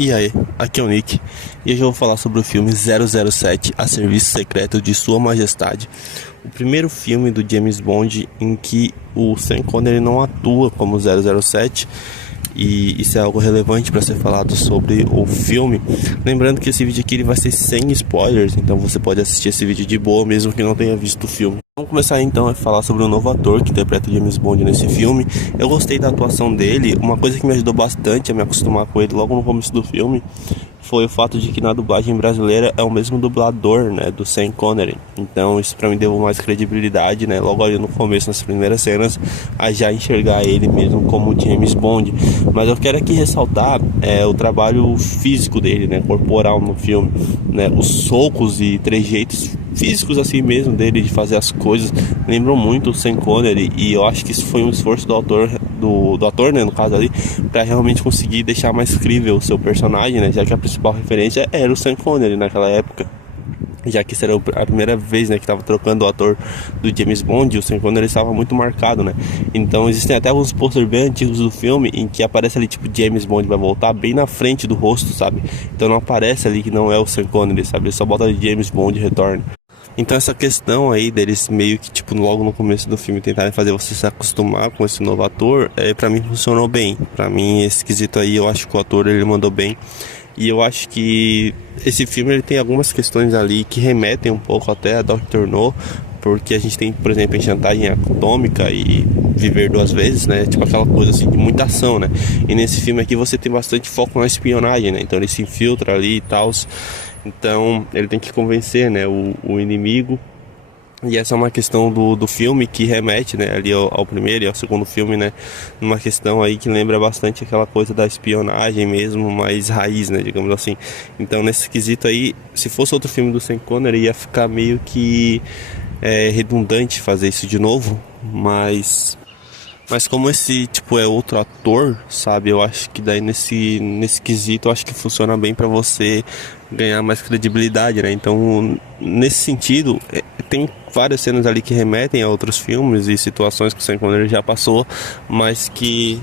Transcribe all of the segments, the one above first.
E aí, aqui é o Nick e hoje eu vou falar sobre o filme 007, A Serviço Secreto de Sua Majestade. O primeiro filme do James Bond em que o Sean Connery não atua como 007, e isso é algo relevante para ser falado sobre o filme. Lembrando que esse vídeo aqui ele vai ser sem spoilers, então você pode assistir esse vídeo de boa mesmo que não tenha visto o filme. Vamos começar então a falar sobre o novo ator que interpreta James Bond nesse filme. Eu gostei da atuação dele. Uma coisa que me ajudou bastante a me acostumar com ele logo no começo do filme foi o fato de que na dublagem brasileira é o mesmo dublador, né, do Sean Connery. Então isso pra mim deu mais credibilidade, né, logo ali no começo, nas primeiras cenas, a já enxergar ele mesmo como James Bond. Mas eu quero aqui ressaltar o trabalho físico dele, né, corporal no filme, né, os socos e trejeitos físicos assim mesmo dele de fazer as coisas lembram muito o Sean Connery, e eu acho que isso foi um esforço do autor, do ator, né, no caso ali, para realmente conseguir deixar mais crível o seu personagem, né, já que a principal referência era o Sean Connery naquela época, já que isso era a primeira vez, né, que estava trocando o ator do James Bond. O Sean Connery estava muito marcado, né, então existem até alguns posters bem antigos do filme em que aparece ali tipo James Bond vai voltar bem na frente do rosto, sabe, então não aparece ali que não é o Sean Connery, sabe, ele só bota ali James Bond retorna. Então essa questão aí deles meio que tipo logo no começo do filme tentarem fazer você se acostumar com esse novo ator, pra mim funcionou bem. Pra mim esse quesito aí eu acho que o ator ele mandou bem. E eu acho que esse filme ele tem algumas questões ali que remetem um pouco até a Dr. No, porque a gente tem, por exemplo, em Chantagem Atômica e Viver Duas Vezes, né, tipo aquela coisa assim de muita ação, né, e nesse filme aqui você tem bastante foco na espionagem, né, então ele se infiltra ali e tal, então ele tem que convencer, né, o inimigo. E essa é uma questão do filme que remete, né, ali ao primeiro e ao segundo filme, né, numa questão aí que lembra bastante aquela coisa da espionagem mesmo, mais raiz, né, digamos assim. Então nesse quesito aí, se fosse outro filme do Sean Connery ia ficar meio que redundante fazer isso de novo, mas como esse tipo é outro ator, sabe, eu acho que daí nesse quesito eu acho que funciona bem pra você ganhar mais credibilidade, né? Então nesse sentido tem várias cenas ali que remetem a outros filmes e situações que o Sean Connery já passou, mas que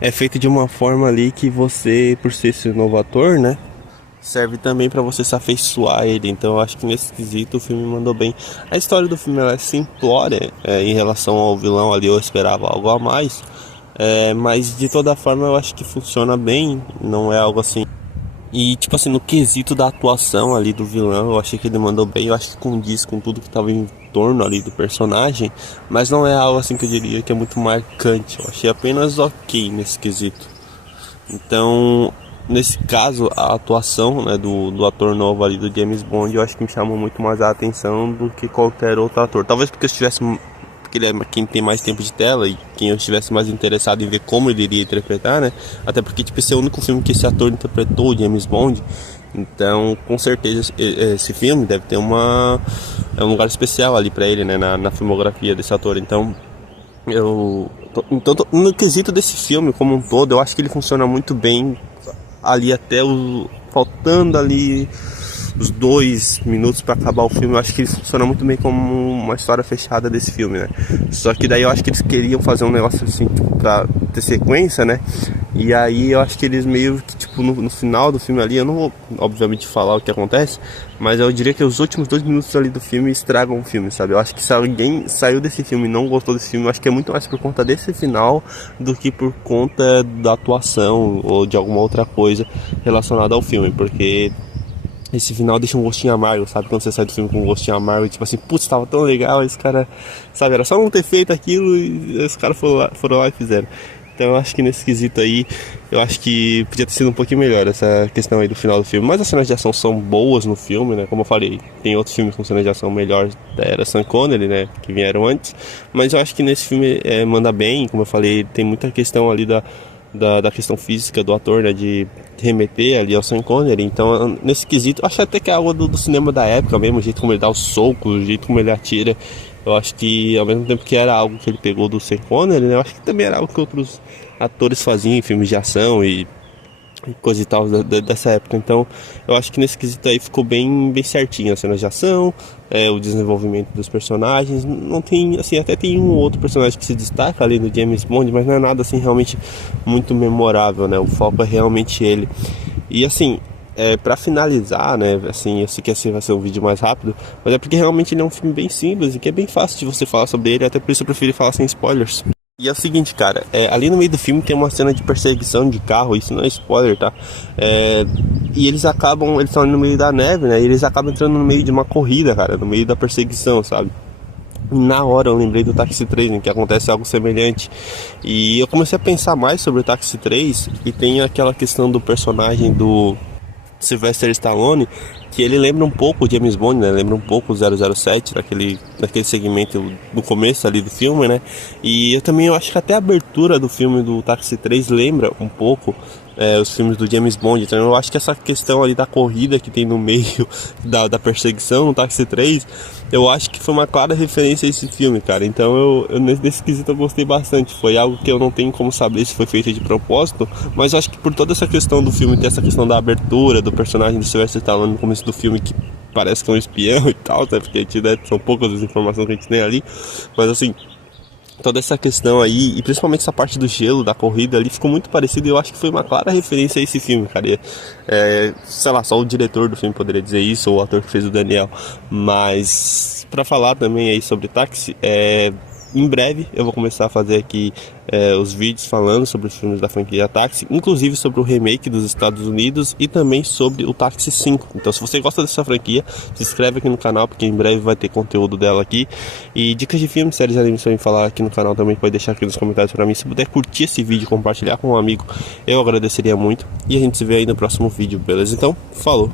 é feito de uma forma ali que você, por ser esse novo ator, né, serve também pra você se afeiçoar a ele. Então eu acho que nesse quesito o filme mandou bem. A história do filme ela é simplória, em relação ao vilão ali eu esperava algo a mais, mas de toda forma eu acho que funciona bem, não é algo assim. E tipo assim, no quesito da atuação ali do vilão, eu achei que ele mandou bem, eu acho que condiz com tudo que estava em torno ali do personagem, mas não é algo assim que eu diria que é muito marcante, eu achei apenas ok nesse quesito. Então nesse caso, a atuação, né, do ator novo ali, do James Bond, eu acho que me chamou muito mais a atenção do que qualquer outro ator. Talvez porque eu estivesse, porque ele é quem tem mais tempo de tela e quem eu estivesse mais interessado em ver como ele iria interpretar, né? Até porque tipo, esse é o único filme que esse ator interpretou, o James Bond. Então, com certeza, esse filme deve ter um lugar especial ali pra ele, né, na filmografia desse ator. Então, no quesito desse filme como um todo, eu acho que ele funciona muito bem ali até faltando ali os 2 minutos para acabar o filme. Eu acho que ele funciona muito bem como uma história fechada desse filme, né? Só que daí eu acho que eles queriam fazer um negócio assim, tipo, pra ter sequência, né? E aí eu acho que eles meio que, tipo, no final do filme ali, eu não vou, obviamente, falar o que acontece, mas eu diria que os últimos 2 minutos ali do filme estragam o filme, sabe? Eu acho que se alguém saiu desse filme e não gostou desse filme, eu acho que é muito mais por conta desse final do que por conta da atuação ou de alguma outra coisa relacionada ao filme, porque esse final deixa um gostinho amargo, sabe? Quando você sai do filme com um gostinho amargo, tipo assim, putz, tava tão legal, esse cara, sabe? Era só não ter feito aquilo e os caras foram lá e fizeram. Então eu acho que nesse quesito aí, eu acho que podia ter sido um pouquinho melhor essa questão aí do final do filme. Mas as cenas de ação são boas no filme, né? Como eu falei, tem outros filmes com cenas de ação melhores da era Sean Connery, né? Que vieram antes. Mas eu acho que nesse filme manda bem, como eu falei, tem muita questão ali da questão física do ator, né, de remeter ali ao Sean Connery. Então nesse quesito eu acho até que é algo do cinema da época mesmo, o jeito como ele dá os socos, o jeito como ele atira. Eu acho que ao mesmo tempo que era algo que ele pegou do Sean Connery, né, eu acho que também era algo que outros atores faziam em filmes de ação e coisa e tal dessa época. Então eu acho que nesse quesito aí ficou bem certinho as cenas de ação, o desenvolvimento dos personagens. Não tem, assim, até tem um outro personagem que se destaca ali no James Bond, mas não é nada assim realmente muito memorável, né? O foco é realmente ele. E assim, pra finalizar, né, assim, eu sei que assim vai ser um vídeo mais rápido, mas é porque realmente ele é um filme bem simples e que é bem fácil de você falar sobre ele, até por isso eu prefiro falar sem spoilers. E é o seguinte, cara, ali no meio do filme tem uma cena de perseguição de carro, isso não é spoiler, tá? E eles estão no meio da neve, né? E eles acabam entrando no meio de uma corrida, cara, no meio da perseguição, sabe? Na hora eu lembrei do Táxi 3, né, que acontece algo semelhante. E eu comecei a pensar mais sobre o Táxi 3 e tem aquela questão do personagem do Sylvester Stallone, que ele lembra um pouco o James Bond, né? Lembra um pouco o 007, naquele segmento do começo ali do filme, né? E eu acho que até a abertura do filme do Táxi 3 lembra um pouco os filmes do James Bond. Então eu acho que essa questão ali da corrida que tem no meio da perseguição no Táxi 3, eu acho que foi uma clara referência a esse filme, cara. Então nesse quesito eu gostei bastante. Foi algo que eu não tenho como saber se foi feito de propósito, mas eu acho que por toda essa questão do filme, ter essa questão da abertura do personagem do Sylvester Stallone no começo do filme, que parece que é um espião e tal, né? Porque são poucas as informações que a gente tem ali, mas assim, toda essa questão aí, e principalmente essa parte do gelo, da corrida ali, ficou muito parecido. E eu acho que foi uma clara referência a esse filme, cara. Sei lá, só o diretor do filme poderia dizer isso, ou o ator que fez o Daniel. Mas pra falar também aí sobre Táxi, em breve eu vou começar a fazer aqui os vídeos falando sobre os filmes da franquia Táxi, inclusive sobre o remake dos Estados Unidos e também sobre o Táxi 5. Então, se você gosta dessa franquia, se inscreve aqui no canal, porque em breve vai ter conteúdo dela aqui. E dicas de filmes, séries e animes pra me falar aqui no canal também, pode deixar aqui nos comentários pra mim. Se puder curtir esse vídeo e compartilhar com um amigo, eu agradeceria muito. E a gente se vê aí no próximo vídeo, beleza? Então, falou!